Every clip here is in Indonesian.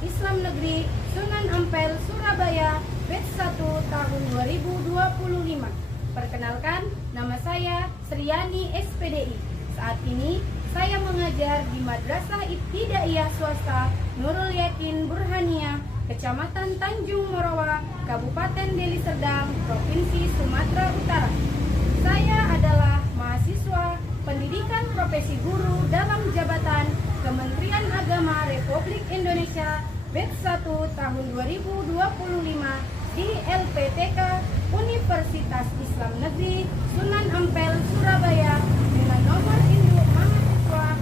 Islam Negeri Sunan Ampel, Surabaya, batch 1 tahun 2025. Perkenalkan, nama saya Sriani SPDI. Saat ini saya mengajar di Madrasah Ibtidaiyah Swasta Nurul Yakin Burhaniyah, Kecamatan Tanjung Morawa, Kabupaten Deli Serdang, Provinsi Sumatera Utara. Saya adalah mahasiswa pendidikan profesi guru dalam jabatan Kementerian Agama Republik Indonesia batch 1 tahun 2025 di LPTK Universitas Islam Negeri Sunan Ampel, Surabaya dengan nomor induk mahasiswa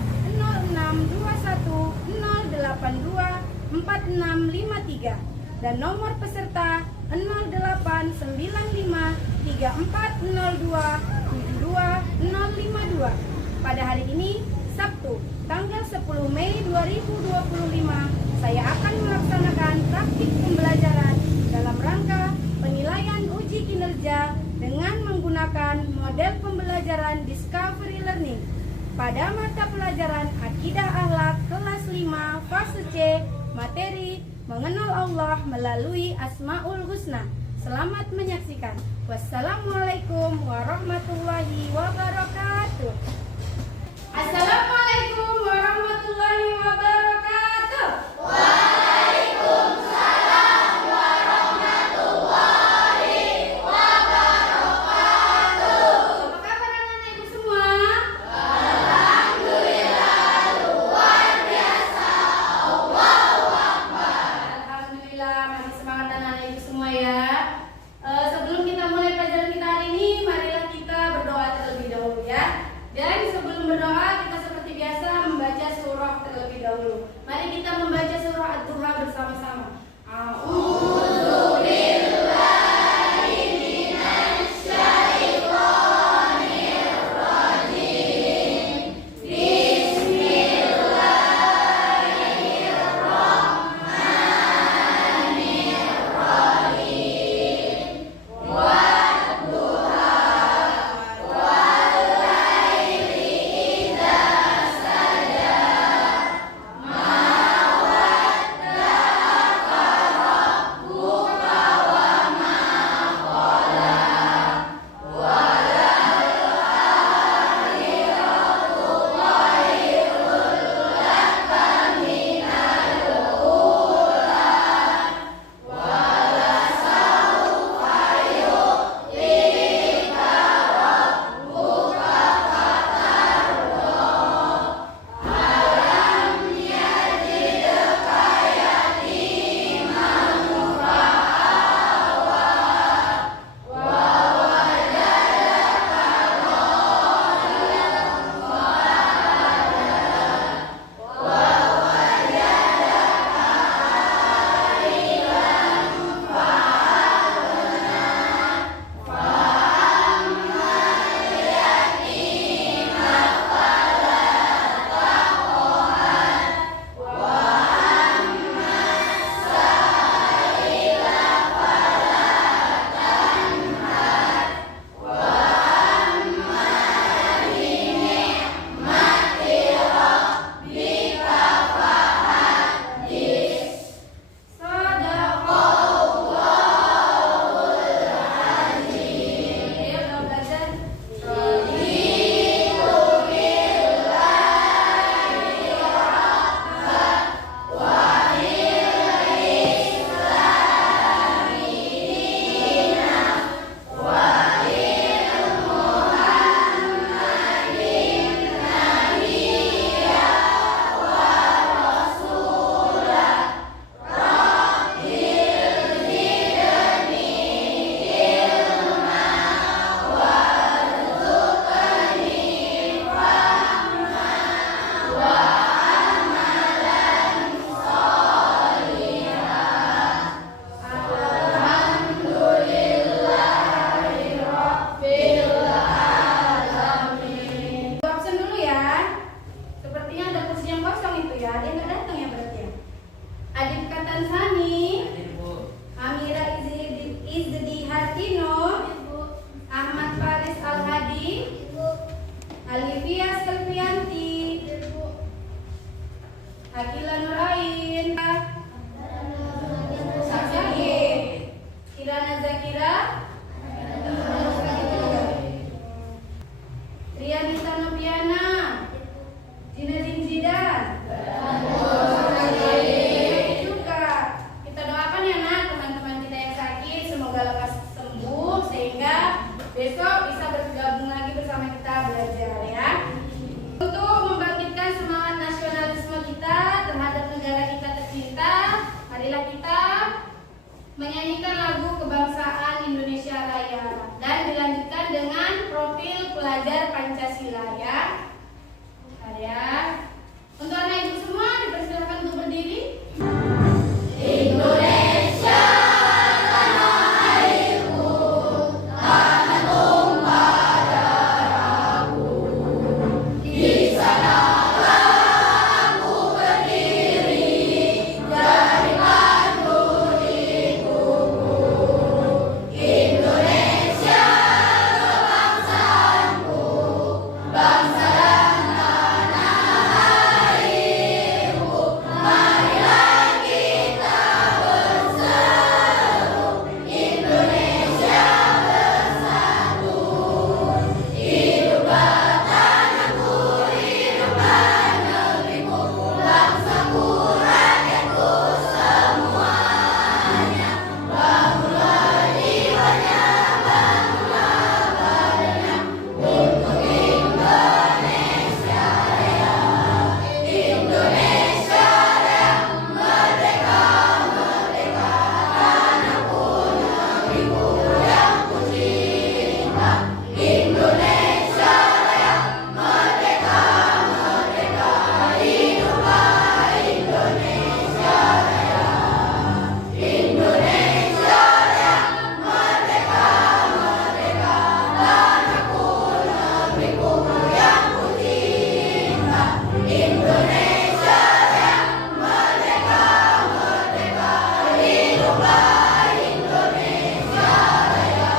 0621082453 dan nomor peserta 089534027252. Pada hari ini, Sabtu, tanggal 10 Mei 2025, saya akan melaksanakan praktik pembelajaran dalam rangka penilaian uji kinerja dengan menggunakan model pembelajaran Discovery Learning pada mata pelajaran Akidah Akhlak kelas 5 fase C, materi Mengenal Allah melalui Asmaul Husna. Selamat menyaksikan. Wassalamualaikum warahmatullahi wabarakatuh. Assalamualaikum warahmatullahi wabarakatuh. Waalaikumsalam warahmatullahi wabarakatuh. Apa kabar anak-anak ibu semua? Alhamdulillah luar biasa. Allahu Akbar. Alhamdulillah masih semangat anak-anak ibu semua ya. Sebelum kita mulai pelajaran kita hari ini, marilah kita berdoa terlebih dahulu ya. Dan sebelum berdoa, kita seperti biasa membaca surah terlebih dahulu. Mari kita membaca surah Ad-Duha bersama-sama. marilah kita menyanyikan lagu kebangsaan Indonesia Raya dan dilanjutkan dengan profil pelajar Pancasila ya. Ya. Untuk anak ibu semua dipersilakan untuk berdiri. Indonesia tanah airku, tanah tumpah darahku. Di sanalah aku berdiri, dari batu di tubuh. Indonesia kebangsaanku, bangsa dan tanah airku. Marilah kita berseru, Indonesia bersatu. Hiduplah tanahku, hiduplah negeriku, bangsaku, rakyatku semuanya. Bangunlah jiwanya, bangunlah badannya untuk Indonesia Raya. Indonesia Raya, merdeka, merdeka, tanahku, negeriku yang ku cinta. Indonesia Raya, merdeka, merdeka, hiduplah Indonesia Raya. Indonesia Raya, merdeka, merdeka, tanahku, negeriku yang ku cinta. Indonesia Raya, merdeka, merdeka, hiduplah Indonesia Raya.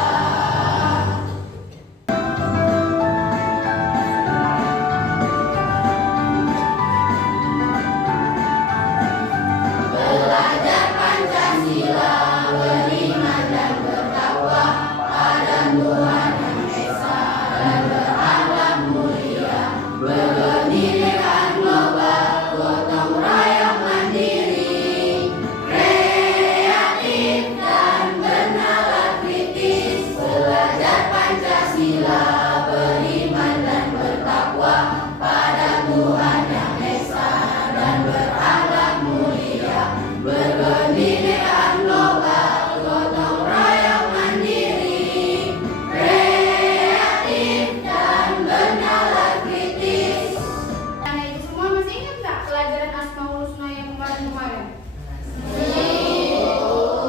Belajar Pancasila, beriman dan bertakwa pada Tuhan Yang Esa dan berakhlak mulia, berkebinekaan global, gotong royong mandiri, kreatif dan bernalar kritis. Belajar Pancasila, beriman dan bertakwa pada Tuhan Yang Esa dan berakhlak mulia, berkebinekaan global, gotong royong mandiri, kreatif dan bernalar kritis. Anak ibu semua masih ingat nggak pelajaran Asmaul Husna yang kemarin-kemarin?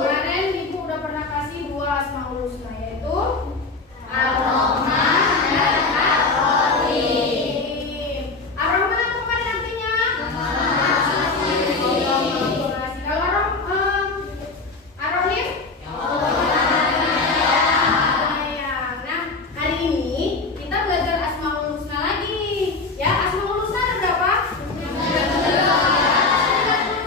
Kemarin ibu udah pernah kasih dua Asmaul Husna, yaitu Ar-Rahman dan Ar-Rahim. Ar-Rahman apa kemarin artinya? Mengasih. Kalau Ar-Rahim? Sayang. Nah, hari ini kita belajar Asmaul Husna lagi. Ya, Asmaul Husna ada berapa?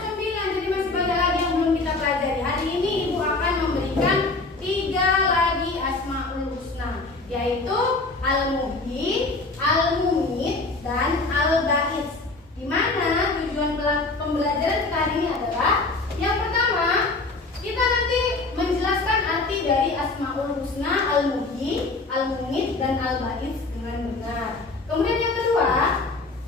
99, jadi masih banyak lagi yang belum kita pelajari. Hari ini ibu akan memberikan 3 lagi Asmaul Husna, yaitu Al-Muhyi, Al-Mumit, dan Al-Ba'is. Di mana tujuan pembelajaran kita hari ini adalah yang pertama, kita nanti menjelaskan arti dari Asmaul Husna, Al-Muhyi, Al-Mumit, dan Al-Ba'is dengan benar. Kemudian yang kedua,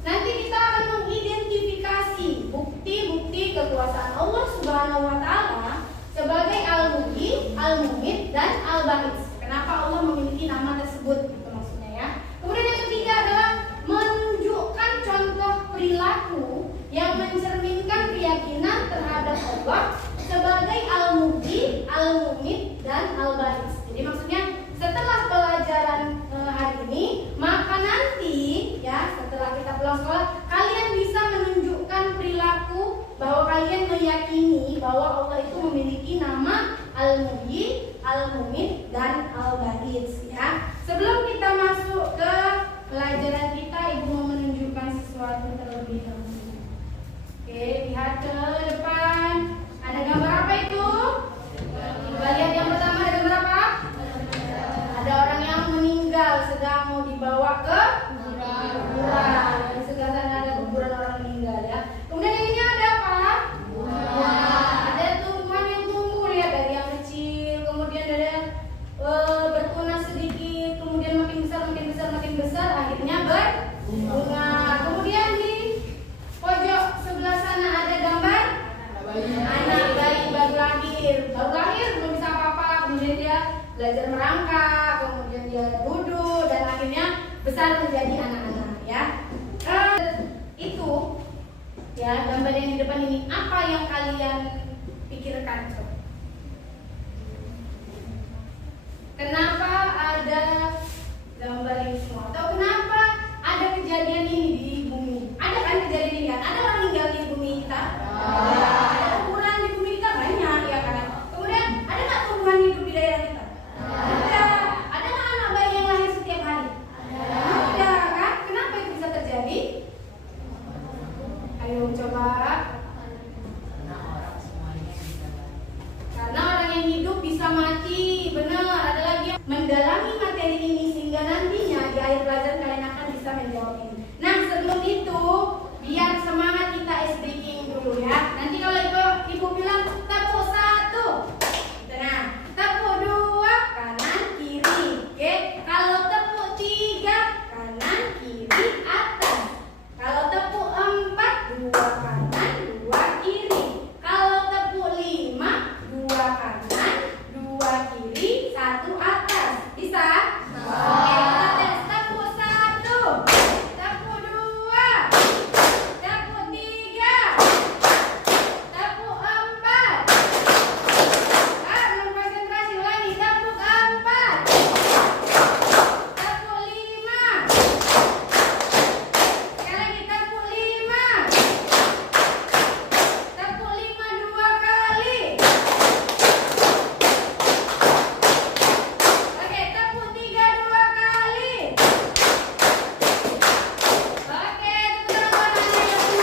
nanti kita akan mengidentifikasi bukti-bukti kekuasaan Allah Subhanahu wa Ta'ala sebagai Al-Muhyi, Al-Mumit, dan Al-Ba'is. Kenapa Allah memiliki nama tersebut? Itu maksudnya ya. Kemudian yang ketiga adalah menunjukkan contoh perilaku yang mencerminkan keyakinan terhadap Allah sebagai Al-Muhyi, Al-Mumit, dan Al-Ba'is. Jadi maksudnya setelah pelajaran hari ini, maka nanti ya setelah kita pulang sekolah, kalian bisa menunjukkan perilaku bahwa kalian meyakini bahwa Allah itu memiliki nama Al-Muhyi, Al-Mumit, dan Al-Ba'is ya. Sebelum kita masuk ke pelajaran kita, ibu mau menunjukkan sesuatu terlebih dahulu. Oke, lihat ke depan. Ada gambar apa itu? Coba lihat yang pertama, ada gambar apa? Ada orang yang meninggal sedang mau dibawa ke kuburan. Di sebelah sana ada kuburan orang meninggal ya. Kemudian yang ini ada apa? Ada tumbuhan yang tumbuh, lihat dari yang kecil, kemudian ada bertunas sedikit, kemudian makin besar, makin besar, akhirnya berbunga. Kemudian di pojok sebelah sana ada gambar anak bayi belajar merangkak, kemudian dia duduk dan akhirnya besar menjadi anak-anak ya. Itu ya gambar yang di depan ini, apa yang kalian pikirkan? Kenapa ada gambar ini semua? Atau kenapa ada kejadian ini di bumi? Ada kan kejadian ini kan? Ada orang meninggal di bumi kita? Ada kuburan di bumi kita banyak ya kan? Kemudian ada nggak tumbuhan hidup di daerah kita? Ada. Ada nggak anak bayi yang lahir setiap hari? Ada kan? Kenapa itu bisa terjadi? Ayo coba. Karena orang yang hidup bisa mati, benar. Ada lagi yang mendalami materi ini sehingga nantinya di akhir pelajaran kalian akan bisa menjawab ini. Nah sebelum itu, biar semangat kita S breaking dulu ya. Nanti kalau ibu bilang tepuk 1, nah tepuk 2 kanan kiri, oke? Kalau tepuk 3 kanan kiri atas. Kalau tepuk 4 2 kanan 2 kiri. Kalau tepuk 5 2 kanan 2 kiri 1 atas. Bisa? Oke, kita tes. Tepuk 1, tepuk 2, tepuk 3, tepuk 4. Belum konsentrasi, ulangi. Tepuk 4, tepuk 5. Sekali lagi, tepuk 5. Tepuk 5 2 kali. Oke, tepuk 3 2 kali. Oke, tepuk tangan yang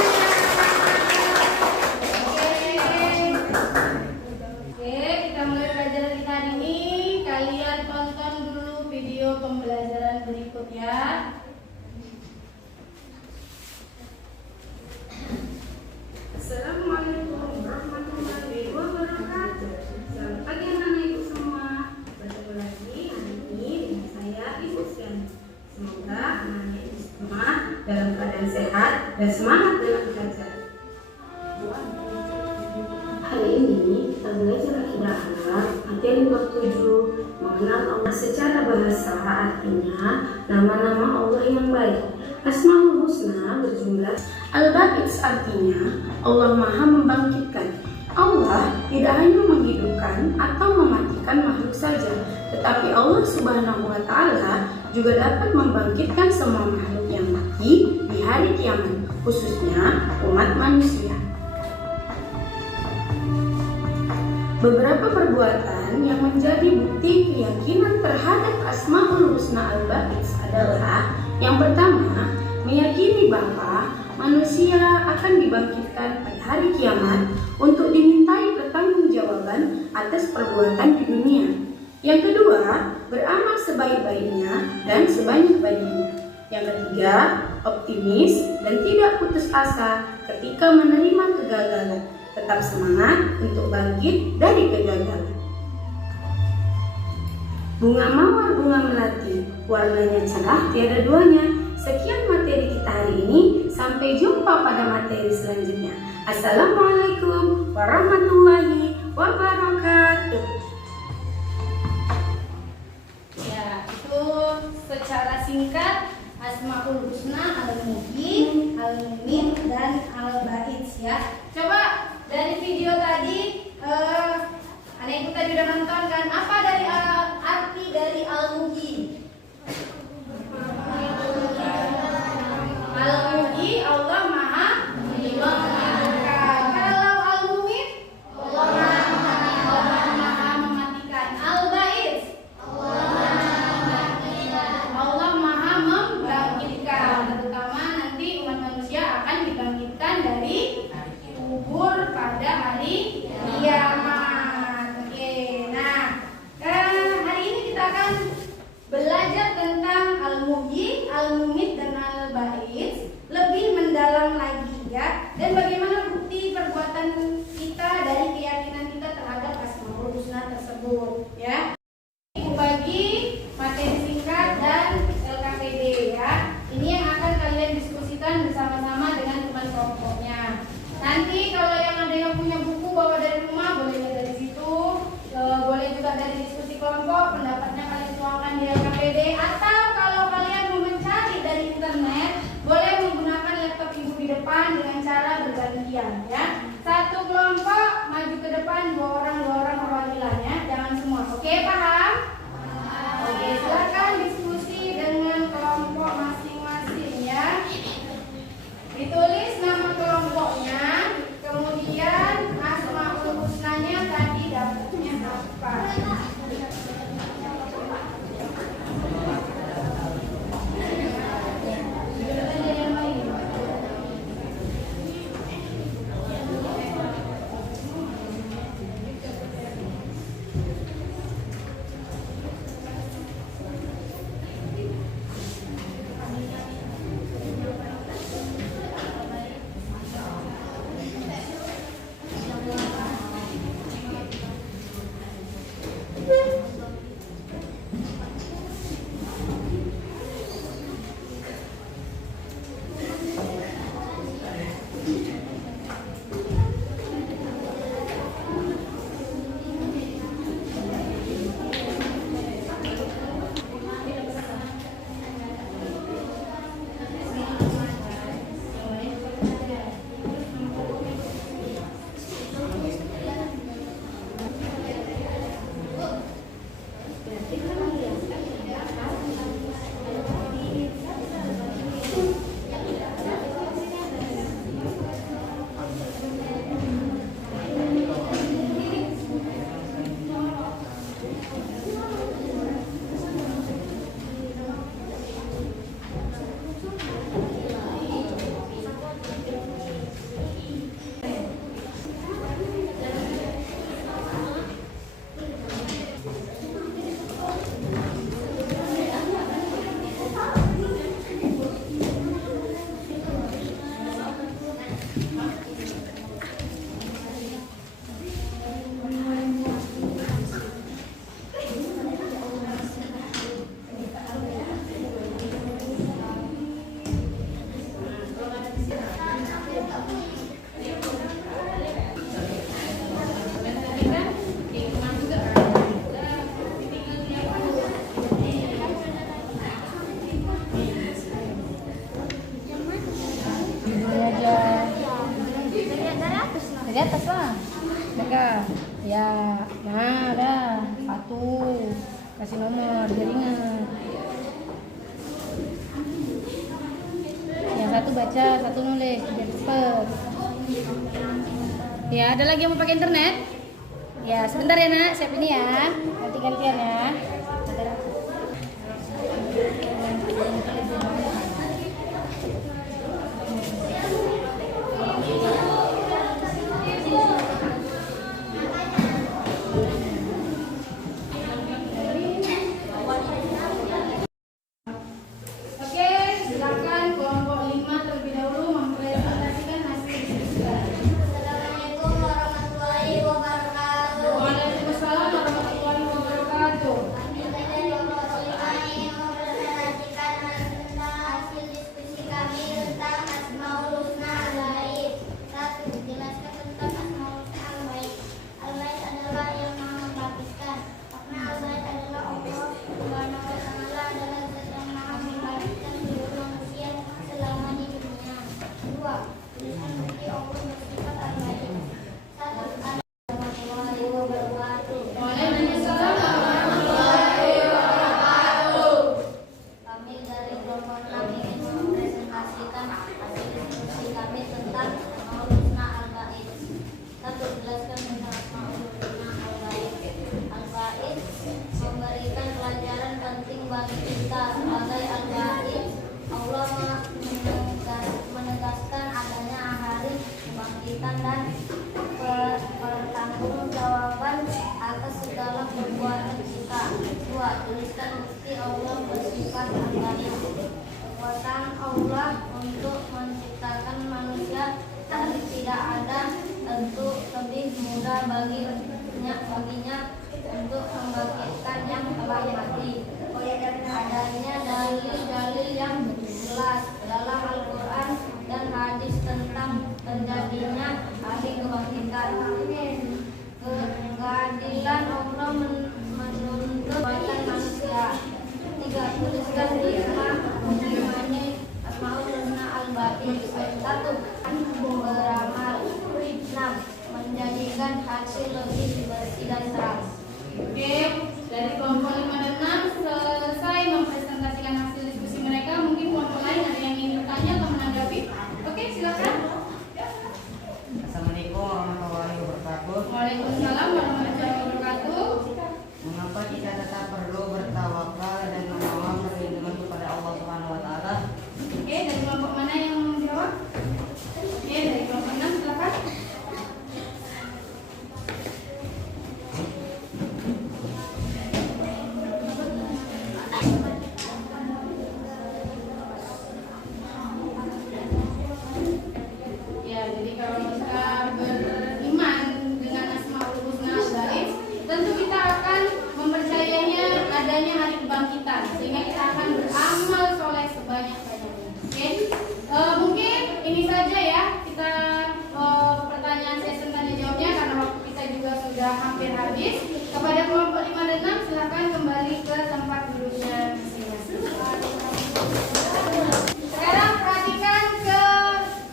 Oke, kita mulai pelajaran kita hari ini. Kalian tonton dulu video pembelajaran berikut ya. Assalamualaikum warahmatullahi wabarakatuh. Selamat pagi anak-anak ibu semua. Bertemu lagi hari ini dengan saya Ibu Sian. Semoga anak-anak ibu semua dalam keadaan sehat dan semangat dalam belajar. Hari ini kita belajar akidah anak materi bab 7 mengenal Allah secara bahasa, artinya nama-nama Allah yang baik. Asmaul Husna berjumlah Al-Baqits, artinya Allah Maha membangkitkan. Allah tidak hanya menghidupkan atau mematikan makhluk saja, tetapi Allah Subhanahu wa Ta'ala juga dapat membangkitkan semua makhluk yang mati di hari kiamat, khususnya umat manusia. Beberapa perbuatan yang menjadi bukti keyakinan terhadap Asmaul Husna Al-Baqits adalah: yang pertama, meyakini bahwa manusia akan dibangkitkan pada hari kiamat untuk dimintai pertanggungjawaban atas perbuatan di dunia. Yang kedua, beramal sebaik-baiknya dan sebanyak-banyaknya. Yang ketiga, optimis dan tidak putus asa ketika menerima kegagalan. Tetap semangat untuk bangkit dari kegagalan. Bunga mawar, bunga melati, warnanya cerah tiada duanya. Sekian materi kita hari ini. Sampai jumpa pada materi selanjutnya. Assalamualaikum warahmatullahi wabarakatuh. Ya, itu secara singkat Asmaul Husna Al-Muhyi, Al-Mumin, dan Al-Baqits ya. Coba dari video tadi, anak ibu tadi udah nonton kan? Apa dari arti dari Al-Muhyi? Al-Muhyi, Allah Maha mematikan. Kalau Al-Mumin, Allah Maha mematikan. Al-Baqits, Allah Maha membangkitkan. Terutama nanti umat manusia akan dibangkitkan dari kubur pada hari kiamat. Oke, nah hari ini kita akan belajar tentang Al-Muhyi, Al-Mumit, dan Al-Baqits lebih mendalam lagi ya. Dan bagaimana bukti perbuatan kita dari keyakinan kita terhadap Asmaul Husna tersebut ya. Ibu bagi materi singkat dan LKPD ya. Ini yang akan kalian diskusikan bersama-sama dengan teman kelompoknya. Nanti kalau yang ada yang punya buku bawa dari rumah, boleh lihat dari situ. Boleh juga dari diskusi kelompok, pendapatnya kalian tuangkan di LKPD, atau kalau kalian mau mencari dari internet, boleh menggunakan laptop ibu di depan dengan cara bergantian ya. Satu kelompok maju ke depan, dua orang perwakilannya, jangan semua. Oke, paham? Oke, silakan diskusi dengan kelompok masing-masing ya. Ditulis nama kelompoknya, kemudian asmaul husnanya tadi dapatnya apa. Dari atas lah, maka ya, nah dah satu, kasih nomor biar ingat. Yang satu baca, satu nulis biar cepet. Ya, ada lagi yang mau pakai internet? Ya, sebentar ya nak, siap ini ya, nanti gantian ya. Tuliskan bukti Allah bersifat al-Qadir. Kekuasaan Allah untuk menciptakan manusia dari tidak ada tentu lebih mudah baginya untuk membangkitkan yang telah mati. Adanya dalil-dalil yang jelas dalam Al-Quran dan hadis tentang terjadinya hari kebangkitan. Keadilan Allah menurunkan dan seram. Oke, dari kelompok 5 dan 6 selesai mempresentasikan hasil diskusi mereka. Mungkin kelompok lain ada yang ingin bertanya atau menanggapi? Oke, silakan. Assalamualaikum warahmatullahi wabarakatuh. Waalaikumsalam warahmatullahi wabarakatuh. Mengapa kita tetap perlu bertawakal dan memohon perlindungan kepada Allah Subhanahu wa taala? Oke, dari kelompok mana yang mau menjawab? Oke, dari kelompok 6 silakan. Ya, jadi kalau kita beriman dengan Asmaul Husna Al-Baik, tentu kita akan mempercayainya adanya hari kebangkitan, sehingga kita akan beramal soleh sebanyak-banyaknya. Oke, mungkin ini saja ya kita pertanyaan sesi tanya jawabnya karena waktu kita juga sudah hampir habis. Kepada kelompok 5 dan 6 silakan kembali ke tempat duduknya masing-masing. Sekarang perhatikan ke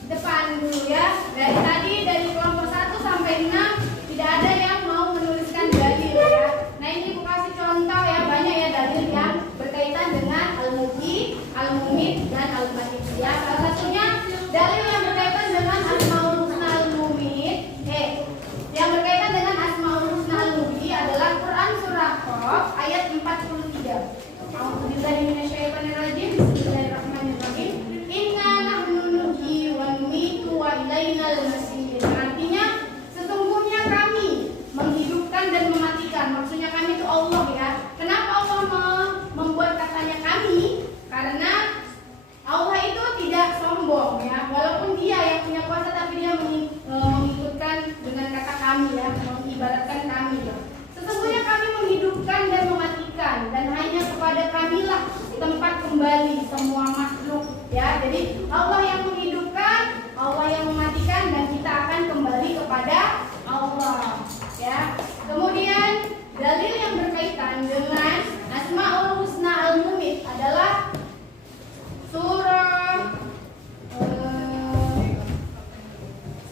depan dulu ya. Dari tadi dari kelompok 1 sampai 6 tidak ada yang mau menuliskan dalil ya. Nah ini aku kasih contoh ya, banyak ya dalil yang berkaitan dengan al-muhyi, al-mumit dan al-batik ya. Salah satunya dalil yang berkaitan dengan Asmaul Husna al-Mumit. Yang berkaitan dengan Asmaul Husna al-Mumit adalah Quran surah Qaf ayat 43. A'udzubillahi minasyaitonirrajim. Bismillahirrahmanirrahim. Inna nahnu nuhyi wa numitu wa ilainal masir. Artinya sesungguhnya kami menghidupkan dan mematikan. Maksudnya kami itu Allah ya. Kenapa Allah membuat katanya kami? Karena Allah itu tidak sombong ya. Walaupun dia yang punya kuasa tapi dia mengikutkan dengan kata kami ya, mengibaratkan kami ya. Sesungguhnya kami menghidupkan dan mematikan, dan hanya kepada kamilah tempat kembali semua makhluk ya. Jadi Allah yang menghidupkan, Allah yang mematikan, dan kita akan kembali kepada Allah ya. Kemudian dalil yang berkaitan dengan Asmaul Husna Al-Mumit adalah surah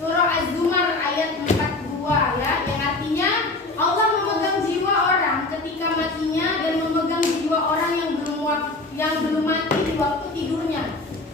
Az-Zumar ayat 42 ya, yang artinya Allah memegang jiwa orang ketika matinya dan memegang jiwa orang yang belum mati di waktu tidurnya.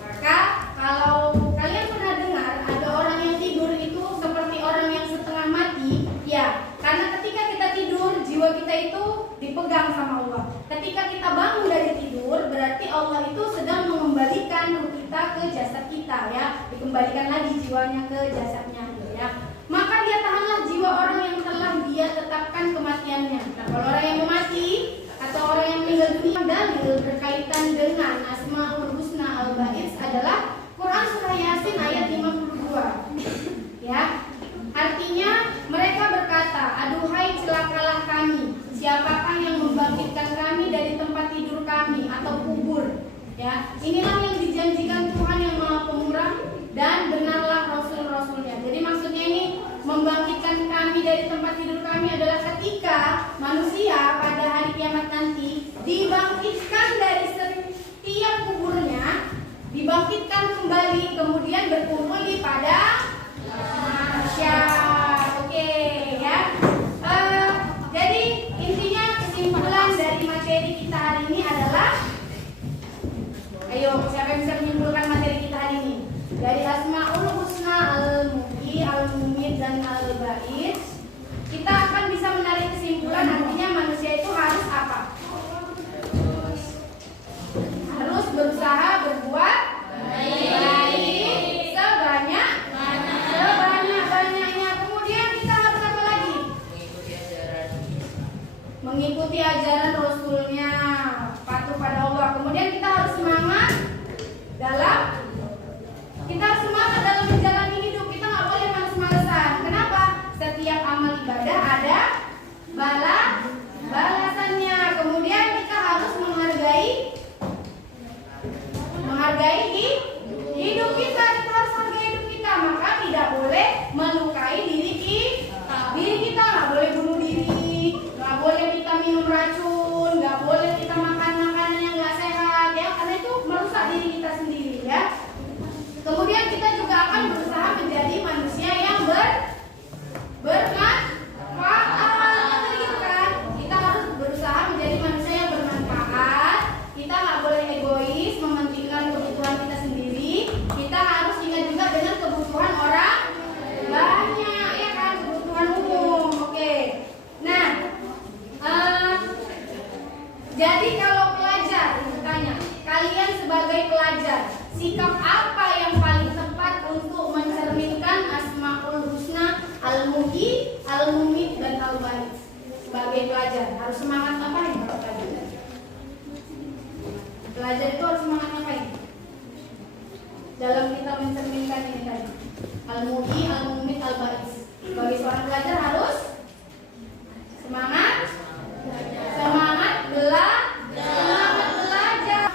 Maka kalau kalian pernah dengar ada orang yang tidur itu seperti orang yang setengah mati, ya, karena ketika kita tidur jiwa kita itu dipegang sama Allah. Ketika kita bangun dari tidur berarti Allah itu sedang mengembalikan ruh kita ke jasad kita ya, dikembalikan lagi jiwanya ke jasadnya ya. Maka dia tahanlah jiwa orang yang telah dia tetapkan kematiannya. Nah, kalau orang yang mati atau orang yang meninggal dunia, dalil berkaitan dengan Asmaul Husna Al-Baik adalah Quran surah Yasin ayat 52. Ya. Artinya mereka berkata, aduhai celakalah kami, siapakah yang membangkitkan kami dari tempat tidur kami atau kubur? Ya, inilah yang dijanjikan Tuhan yang Maha Pemurah dan benarlah rasul-rasulnya. Jadi maksudnya ini membangkitkan kami dari tempat tidur kami adalah ketika manusia pada hari kiamat nanti dibangkitkan dari setiap kuburnya, dibangkitkan kembali, kemudian berkumpul di pada manusia. Oke ya. Jadi intinya kesimpulan dari materi kita hari ini adalah, ayo siapa yang bisa menyimpulkan materi kita hari ini? Dari Asmaul Husna Al-Muhyi, Al-Mumit dan Al-Baik, kita akan bisa menarik kesimpulan, artinya manusia itu harus apa? Harus berusaha berbuat baik sebanyak-banyaknya. Kemudian kita harus apa lagi? Mengikuti ajaran Rasulnya, patuh pada Allah. Kemudian kita harus semangat dalam menjalani hidup. Kita nggak boleh males-malesan. Kenapa? Setiap amal ibadah ada balasannya. Kemudian kita harus menghargai hidup kita. Kita harus hargai hidup kita. Maka tidak boleh melukai diri kita. Nggak boleh bunuh diri. Nggak boleh kita minum racun. Nggak boleh kita makan makanan yang nggak sehat ya. Karena itu merusak diri kita sendiri ya. Kemudian kita juga akan berusaha menjadi manusia yang bermanfaat. Al-Baiz. Sebagai pelajar harus semangat ngapain kalau pelajar? Pelajar itu harus semangat ngapain? Dalam kita mencerminkan ini tadi, Al-Mu'i, Al-Mumit, Al-Baiz. Bagi seorang pelajar harus semangat belajar.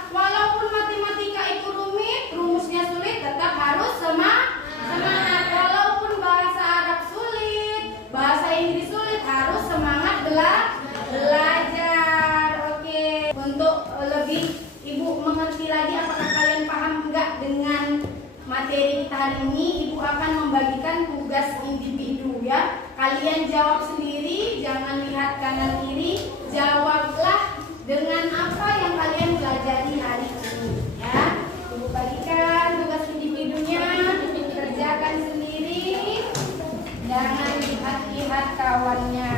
Walaupun matematika itu rumit, rumusnya sulit, tetap harus semangat. Walaupun bahasa Arab sulit, bahasa Inggris sulit, harus semangat belajar. Oke. Untuk lebih Ibu mengerti lagi, apakah kalian paham enggak dengan materi kita hari ini? Ibu akan membagikan tugas individu ya. Kalian jawab sendiri, jangan lihat kanan kiri. Jawablah dengan apa yang kalian pelajari hari ini ya. Ibu bagikan tugas individunya, kerjakan sendiri. Jangan lihat-lihat kawannya.